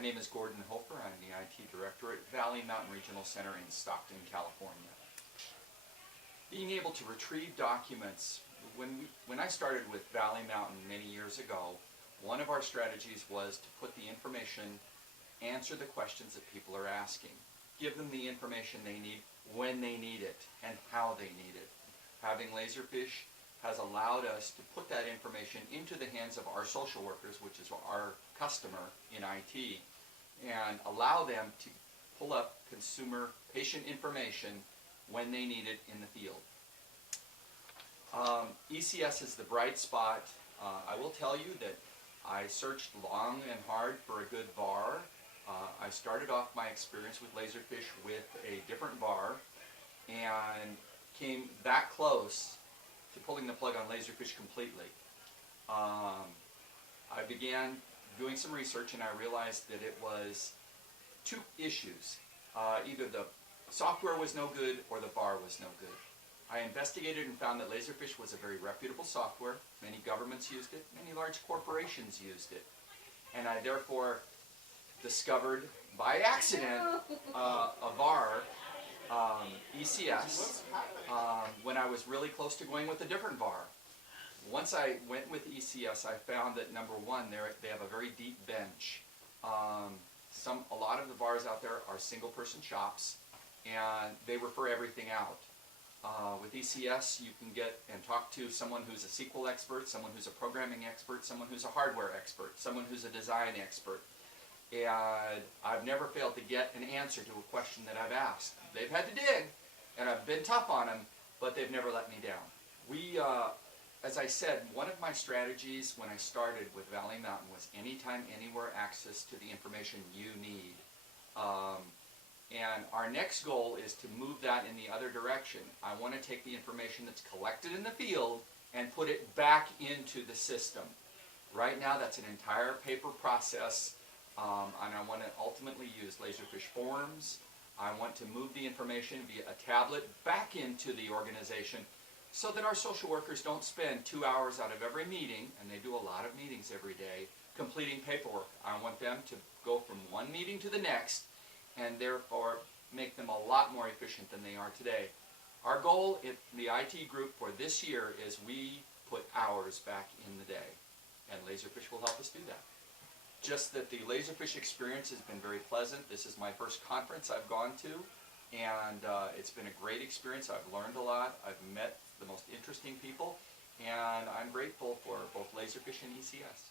My name is Gordon Hofer. I'm the IT Director at Valley Mountain Regional Center in Stockton, California. Being able to retrieve documents, when I started with Valley Mountain many years ago, one of our strategies was to put the information, answer the questions that people are asking, give them the information they need when they need it and how they need it. Having Laserfiche has allowed us to put that information into the hands of our social workers, which is our customer in IT, and allow them to pull up consumer patient information when they need it in the field. ECS is the bright spot. I will tell you that I searched long and hard for a good VAR. I started off my experience with Laserfiche with a different VAR and came that close to pulling the plug on Laserfiche completely. I began doing some research and I realized that it was two issues. Either the software was no good or the VAR was no good. I investigated and found that Laserfiche was a very reputable software. Many governments used it, many large corporations used it. And I therefore discovered by accident a VAR, ECS, when I was really close to going with a different VAR. Once I went with ECS, I found that number one, they have a very deep bench. A lot of the VARs out there are single-person shops, and they refer everything out. With ECS, you can get and talk to someone who's a SQL expert, someone who's a programming expert, someone who's a hardware expert, someone who's a design expert. And I've never failed to get an answer to a question that I've asked. They've had to dig, and I've been tough on them, but they've never let me down. As I said, one of my strategies when I started with Valley Mountain was anytime, anywhere access to the information you need. And our next goal is to move that in the other direction. I want to take the information that's collected in the field and put it back into the system. Right now, that's an entire paper process, and I want to ultimately use Laserfiche forms. I want to move the information via a tablet back into the organization so that our social workers don't spend 2 hours out of every meeting, and they do a lot of meetings every day, completing paperwork. I want them to go from one meeting to the next and therefore make them a lot more efficient than they are today. Our goal in the IT group for this year is we put hours back in the day, and Laserfiche will help us do that. Just that the Laserfiche experience has been very pleasant. This is my first conference I've gone to, and it's been a great experience. I've learned a lot. I've met the most interesting people, and I'm grateful for both Laserfiche and ECS.